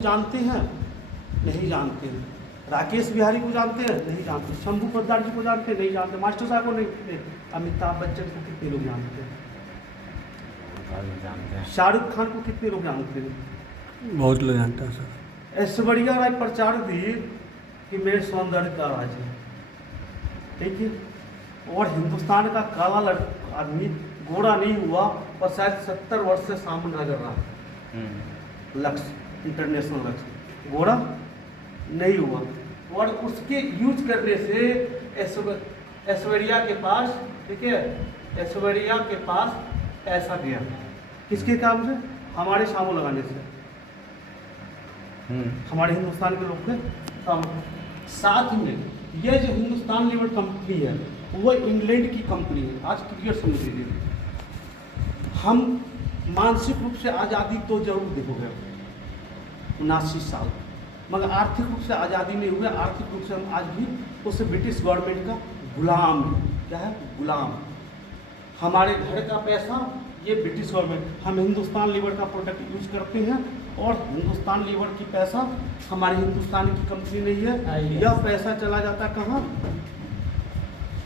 जानते हैं? नहीं जानते हैं। राकेश बिहारी को जानते हैं? नहीं जानते। शंभू पोद्दार जी को जानते हैं? नहीं जानते। मास्टर साहब को नहीं। अमिताभ बच्चन को कितने लोग जानते हैं? शाहरुख खान को कितने लोग जानते हैं? बहुत लोग जानते हैं सर। ऐश्वर्या राय प्रचार दी कि मेरे सौंदर्य का राज है, ठीक है, और हिंदुस्तान का काला आदमी गोरा नहीं हुआ और शायद 70 वर्ष से सामने नजर रहा है। लक्ष्य इंटरनेशनल लक्ष्य गोरा नहीं हुआ और उसके यूज करने से ऐश्वर्या के पास, ठीक है, ऐश्वर्या के पास पैसा गया। किसके काम से? हमारे शामो लगाने से, हमारे हिंदुस्तान के लोग के काम। साथ में ये जो हिंदुस्तान लीवर कंपनी है वो इंग्लैंड की कंपनी है। आज क्लियर समझ लीजिए, हम मानसिक रूप से आज़ादी तो जरूर देखोगे 79 साल, मगर आर्थिक रूप से आज़ादी नहीं हुए। आर्थिक रूप से हम आज भी उस ब्रिटिश गवर्नमेंट का गुलाम, क्या है, गुलाम। हमारे घर का पैसा ये ब्रिटिश गवर्नमेंट, हम हिंदुस्तान लीवर का प्रोडक्ट यूज करते हैं और हिंदुस्तान लीवर की पैसा हमारी हिंदुस्तान की कंपनी नहीं है। यह पैसा चला जाता कहाँ?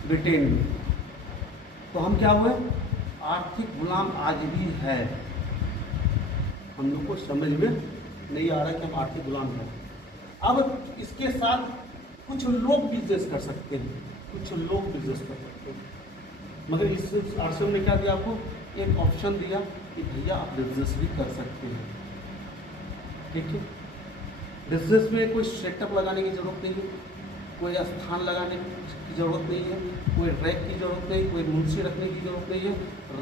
ब्रिटेन में। तो हम क्या हुए? आर्थिक गुलाम आज भी है। हम लोग को समझ में नहीं आ रहा है कि हम आर्थिक गुलाम हैं। अब इसके साथ कुछ लोग बिजनेस कर सकते हैं, कुछ लोग बिजनेस कर सकते हैं, मगर इस आश्रम ने क्या दिया आपको? एक ऑप्शन दिया कि भैया आप बिजनेस भी कर सकते हैं, ठीक है। बिजनेस में कोई सेटअप लगाने की जरूरत नहीं है, कोई स्थान लगाने की जरूरत नहीं है, कोई रैक की जरूरत नहीं, कोई मुंशी रखने की जरूरत नहीं है।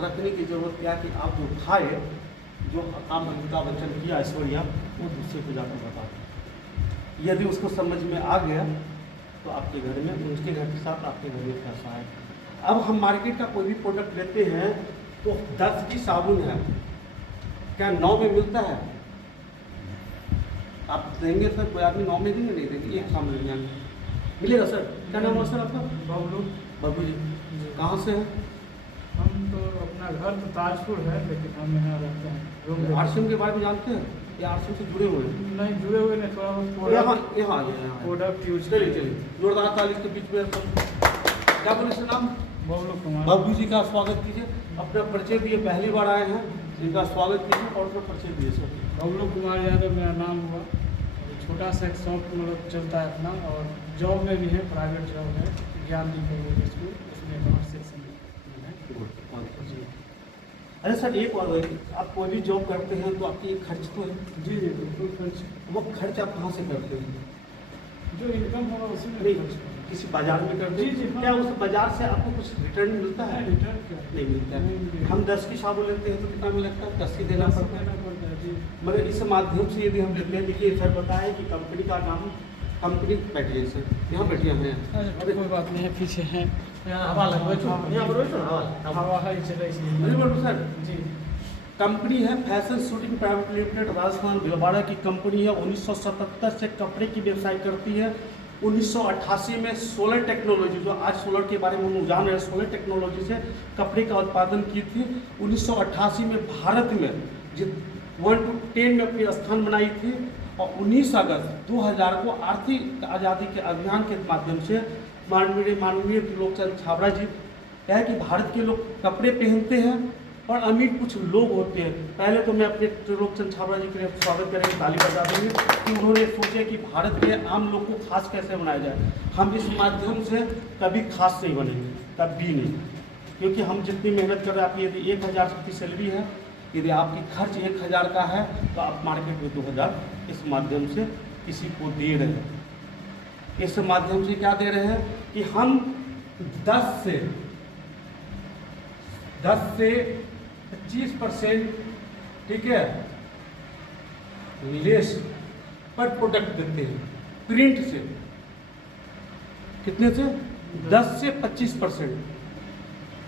रखने की जरूरत क्या कि आप जो खाए, जो काम अमिताभ बच्चन किया, ऐश्वर्या, वो दूसरे को जाकर बता। यदि उसको समझ में आ गया तो आपके घर में, उसके घर के साथ आपके घर में पैसा है। अब हम मार्केट का कोई भी प्रोडक्ट लेते हैं तो 10 की साबुन है, क्या 9 में मिलता है? आप देंगे सर, कोई आदमी 9 में देंगे? नहीं देंगे, एक साबुन लेंगे, मिलेगा सर। क्या नाम है सर आपका? बबलू। बाबू जी, कहाँ से हैं? हम तो अपना घर तो ताजपुर है, लेकिन हम यहाँ रहते हैं रूम। आश्रम के बारे में जानते हैं या आश्रम से जुड़े हुए हैं? नहीं जुड़े हुए, नहीं, थोड़ा बहुत यहाँ आ गए। Product use. चलिए जोरदार ताली के बीच में। क्या बोले सर नाम? बबलू कुमार। बाबू जी का स्वागत कीजिए। अपना परिचय दिए, पहली बार आए हैं, इनका स्वागत कीजिए और उसका परिचय दिए सर। बबलू कुमार यादव मेरा नाम हुआ। छोटा सा एक शॉप मतलब चलता है अपना, और जॉब में भी है, प्राइवेट जॉब है, ज्ञान पब्लिक स्कूल, उसमें कॉमर्स सेक्शन में है। अरे सर एक बात है, आप कोई भी जॉब करते हैं तो आपकी एक खर्च तो है। जी जी बिल्कुल खर्च। वो खर्च आप कहाँ से करते हैं? जो इनकम होगा उसी में नहीं, खर्च करें। किसी बाजार में करते हैं? जी, जी, हाँ। क्या उस बाजार से आपको कुछ रिटर्न मिलता है? रिटर्न क्या? नहीं मिलता है। नहीं मिलेगा। हम 10 की साबुन लेते हैं तो कितना में लगता है? 10 ही देना पड़ता है। जी। मगर इस माध्यम से यदि हम लेते हैं, देखिए सर बताया कि कंपनी का नाम, कंपनी बैठिए सर, यहाँ बैठिए हैं। अरे कोई बात नहीं है, पीछे हैं। हवा लगवा छो, यहाँ पर बैठो ना, हवा है चले नहीं बोलो सर। जी। कंपनी है fashion shooting private limited, Rajasthan Bhilwara की कंपनी है। 1977 से कपड़े की व्यवसाय करती है। 1988 में सोलर टेक्नोलॉजी, जो आज सोलर के बारे में हम जान रहे हैं, सोलर टेक्नोलॉजी से कपड़े का उत्पादन की थी। 1988 में भारत में 1 to 10 में अपनी स्थान बनाई थी और 19 अगस्त 2000 को आर्थिक आज़ादी के अभियान के माध्यम से माननीय त्रिलोकचंद छाबड़ा जी कहे कि भारत के लोग कपड़े पहनते हैं और अमीर कुछ लोग होते हैं। पहले तो मैं अपने त्रिलोकचंद छाबड़ा जी के लिए स्वागत करेंगे, ताली बजा देंगे कि उन्होंने सोचे कि भारत के आम लोग को खास कैसे बनाया जाए। हम इस माध्यम से कभी खास नहीं बनेंगे, कभी नहीं, क्योंकि हम जितनी मेहनत कर रहे हैं, आपकी यदि 1000 की सैलरी है, यदि आपकी खर्च 1000 का है तो आप मार्केट में 2000 इस माध्यम से किसी को दे रहे हैं। इस माध्यम से क्या दे रहे हैं कि हम 10 से 25%, ठीक है, लेस पर प्रोडक्ट देते हैं। प्रिंट से कितने से? 10 से 25%।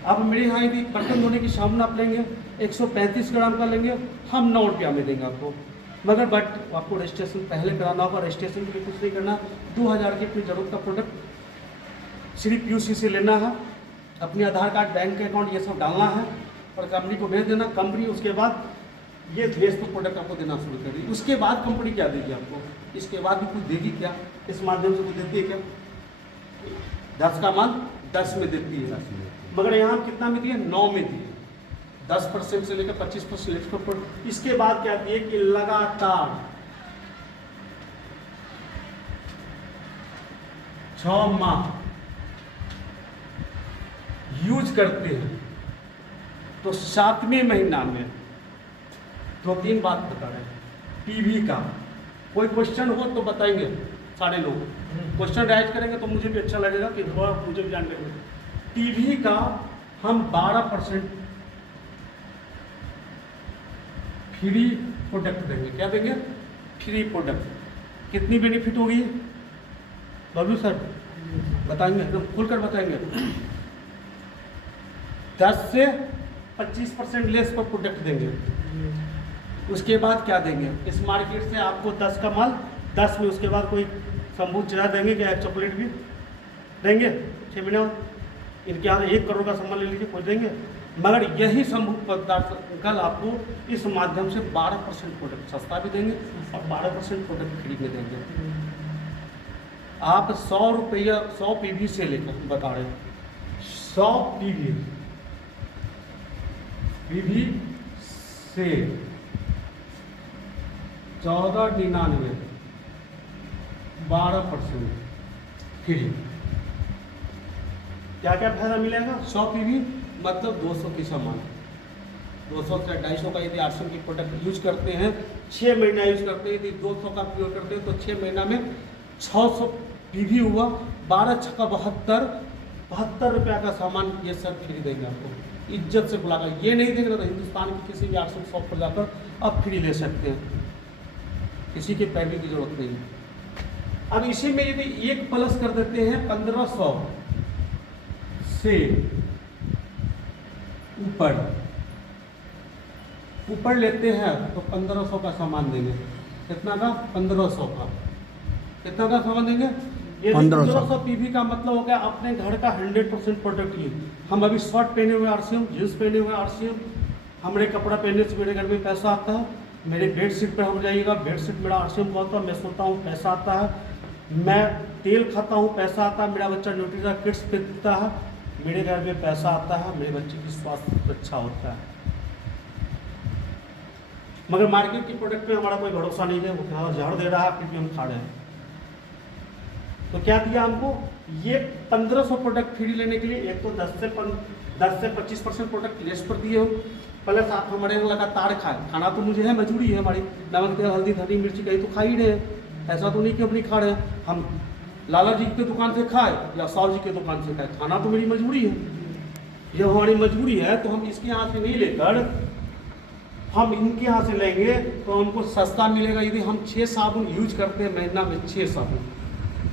अब मेरे यहाँ यदि बर्तन धोने की साबुन आप लेंगे 135 ग्राम का लेंगे, हम 9 रुपया में देंगे आपको। मगर बट आपको रजिस्ट्रेशन पहले कराना होगा। रजिस्ट्रेशन के लिए कुछ नहीं करना, 2000 की अपनी जरूरत का प्रोडक्ट सिर्फ यूसी से लेना है, अपने आधार कार्ड, बैंक अकाउंट ये सब डालना है और कंपनी को भेज देना। कंपनी उसके बाद ये लेस पे प्रोडक्ट आपको देना शुरू कर दी। उसके बाद कंपनी क्या देगी आपको? इसके बाद भी कुछ देगी क्या? इस माध्यम से कुछ देती है क्या? 10 का माल 10 में देती है, मगर यहाँ कितना में दिए? 9 में दिए। 10% से लेकर 25%। इसके बाद क्या दिए कि लगातार 6 माह यूज करते हैं तो 7वें महीना में 2-3 बात बता रहे हैं। पीवी का कोई क्वेश्चन हो तो बताएंगे सारे लोग, क्वेश्चन राइज करेंगे तो मुझे भी अच्छा लगेगा कि थोड़ा मुझे भी जानने को। पीवी का हम 12% फ्री प्रोडक्ट देंगे। क्या देंगे? Free product. कितनी बेनिफिट होगी बाबू सर? बताएंगे, एकदम खुलकर बताएंगे। 10 से 25% लेस पर प्रोडक्ट देंगे। उसके बाद क्या देंगे? इस मार्केट से आपको 10 का माल 10 में, उसके बाद कोई शंभू चढ़ा देंगे क्या? चॉकलेट भी देंगे 6 महीने बाद। इनके यहाँ 1 करोड़ का सामान ले लीजिए, कोई देंगे। मगर यही शंभू पदार्थ कल आपको इस माध्यम से 12% प्रोडक्ट सस्ता भी देंगे और 12% प्रोडक्ट फ्री में देंगे। आप 100 रुपया 100 पीवी से लेकर बता रहे हैं, 100 पीवी से 14.99 12% फ्री। क्या क्या फायदा मिलेगा? 100 पीवी मतलब 200 की सामान, 200 से 250 का यदि आरसीएम की प्रोडक्ट यूज करते हैं, 6 महीना यूज करते हैं, यदि 200 का प्रयोग करते हैं तो 6 महीना में 600 पीवी हुआ। 12 छक्का 72 रुपया का सामान ये सब फ्री देंगे आपको, इज्जत से बुलाकर। ये नहीं देंगे तो हिंदुस्तान की किसी भी आरसीएम शॉप पर जाकर अब फ्री ले सकते हैं, किसी के पैरवी की जरूरत नहीं है। अब इसी में यदि 1 प्लस कर देते हैं 1500 से ऊपर लेते हैं तो 1500 का सामान देंगे। कितना का? 1500 का। कितना का सामान देंगे? 1500 पीवी का मतलब हो गया अपने घर का 100% प्रोडक्ट यूज। हम अभी शर्ट पहने हुए आरसीएम, जींस पहने हुए आरसीएम, हमारे कपड़ा पहनने से मेरे घर में पैसा आता है। मेरे बेडशीट पर हो जाइएगा, बेडशीट मेरा आरसीएम का होता है, मैं सोता हूँ पैसा आता है। मैं तेल खाता हूँ पैसा आता है, मेरा बच्चा न्यूट्रिला किड्स पीता है, मेरे घर में पैसा आता है, मेरे बच्चे की स्वास्थ्य अच्छा होता है। मगर मार्केट की प्रोडक्ट पे हमारा कोई भरोसा नहीं है, वो क्या झाड़ दे रहा है फिर भी हम खा रहे हैं। तो क्या दिया हमको? ये 1500 प्रोडक्ट फ्री लेने के लिए एक तो 10 से 25% प्रोडक्ट लेस पर दिए हो, प्लस आप हमारे लगातार खाए। खाना तो मुझे है, मजबूरी है हमारी, नमक तेल हल्दी धनी मिर्ची कहीं तो खा ही रहे हैं, ऐसा तो नहीं कि हम नहीं खा रहे हैं। हम लाला जी की दुकान से खाए या साहु जी की दुकान से खाए, खाना तो मेरी मजबूरी है। जब हमारी मजबूरी है तो हम इसके यहाँ से नहीं लेकर हम इनके यहाँ से लेंगे तो हमको सस्ता मिलेगा। यदि हम 6 साबुन यूज करते हैं महीना में, 6 साबुन,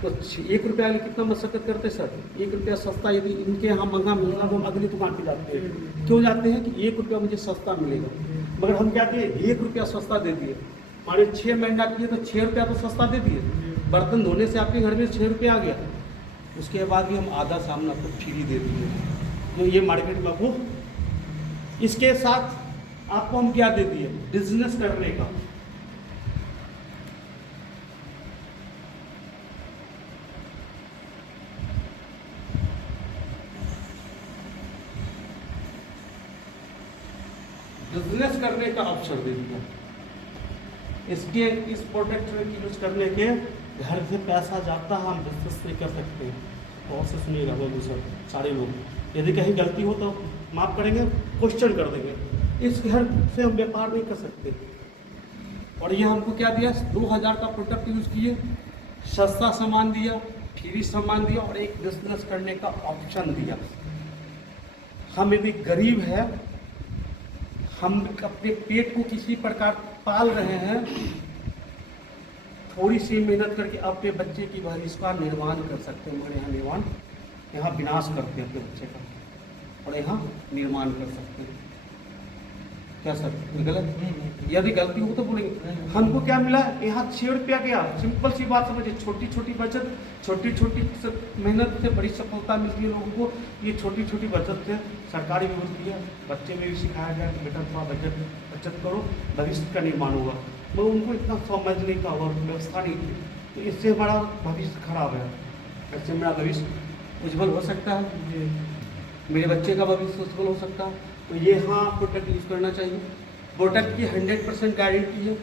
तो 1 रुपया लिए कितना मशक्कत करते हैं सर? 1 रुपया सस्ता यदि इनके यहाँ महंगा मिलता तो हम अगली दुकान पे जाते हैं। क्यों जाते हैं? कि 1 रुपया मुझे सस्ता मिलेगा। मगर हम क्या किए? 1 रुपया सस्ता दे दिए। हमारे 6 महीना किए तो 6 रुपया तो सस्ता दे दिए। बर्तन धोने से आपके घर में 6 रुपया आ गया। उसके बाद भी हम आधा सामान आपको फ्री दे दिए, जो ये मार्केट में आपको। इसके साथ आपको हम क्या दे दिए? बिजनेस करने का। बिजनेस करने का ऑप्शन दे दिया। इसके इस प्रोडक्ट की यूज करने के घर से पैसा जाता है, हम बिजनेस नहीं कर सकते हैं। और से सुनिएगा बाबू सर, सारे लोग यदि कहीं गलती हो तो माफ़ करेंगे, क्वेश्चन कर देंगे। इस घर से हम व्यापार नहीं कर सकते। और ये हमको क्या दिया? 2000 का प्रोडक्ट यूज किए, सस्ता सामान दिया, फ्री सामान दिया और एक बिजनेस करने का ऑप्शन दिया। हम यदि गरीब है, हम अपने पेट को किसी प्रकार पाल रहे हैं, थोड़ी सी मेहनत करके अपने बच्चे की भविष्य का निर्माण कर सकते हैं। हमारे यहाँ निर्माण, यहाँ विनाश करते हैं अपने बच्चे का और यहाँ निर्माण कर सकते हैं। क्या सर गलत? यदि गलती हो तो बोलेंगे। हमको क्या मिला? यहाँ 6 रुपया गया। सिंपल सी बात समझिए, छोटी छोटी बचत, छोटी छोटी मेहनत से बड़ी सफलता मिलती है लोगों को। ये छोटी छोटी बचत से सरकारी भी होती है, बच्चे में भी सिखाया गया कि बेटा थोड़ा बचत बचत करो, भविष्य का निर्माण होगा। मगर उनको इतना समझने का और व्यवस्था नहीं थी, तो इससे हमारा भविष्य खराब है। ऐसे मेरा भविष्य उज्जवल हो सकता है, जी मेरे बच्चे का भविष्य उज्जवल हो सकता है। तो ये हाँ प्रोडक्ट यूज़ करना चाहिए। प्रोडक्ट की 100% गारंटी है,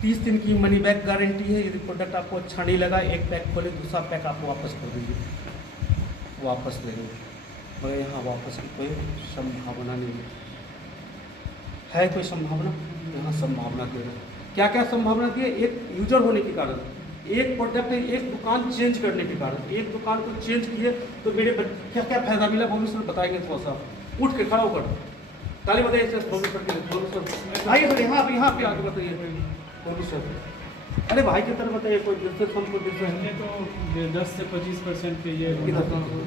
30 दिन की मनी बैक गारंटी है। यदि प्रोडक्ट आपको अच्छा नहीं लगा, एक पैक खोले, दूसरा पैक आपको वापस कर दीजिए, वापस ले लो। मगर यहाँ वापस की कोई संभावना नहीं है कोई संभावना? यहाँ संभावना दे रहा है। क्या क्या संभावना दी है? एक यूजर होने के कारण, एक प्रोडक्ट, एक दुकान चेंज करने के कारण, एक दुकान को चेंज किए तो मेरे क्या क्या फायदा मिला भविष्य में बताएंगे। थोड़ा सा उठ के खड़ा होकर ताली बताइए सर। भविष्य आइए सर, यहाँ पे आगे बताइए भविष्य। अरे भाई की तरह बताइए, कोई दिलचस्प हमको दिलचस्प पहले तो 10 से 25% के ये किधर? मुनाफा हुआ,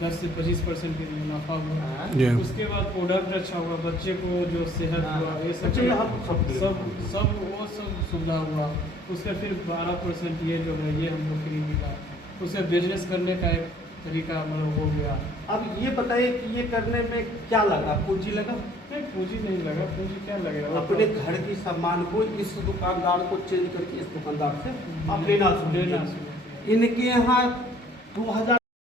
10 से 25% के मुनाफा हुआ। जी उसके बाद प्रोडक्ट अच्छा हुआ, बच्चे को जो सेहत हुआ, ये सब अच्छा, यहाँ सब वो सब सुविधा हुआ। उसका फिर 12% ये जो है ये हम लोग फ्री मिला। उसे बिजनेस करने का एक तरीका मतलब हो गया। अब ये बताइए कि ये करने में क्या लगा? पूंजी लगा? नहीं पूंजी नहीं लगा, पूंजी क्या लगेगा? अपने घर की सामान को इस दुकानदार को चेंज करके इस दुकानदार से आप लेना शुरू लेना किए। इनके यहाँ 2000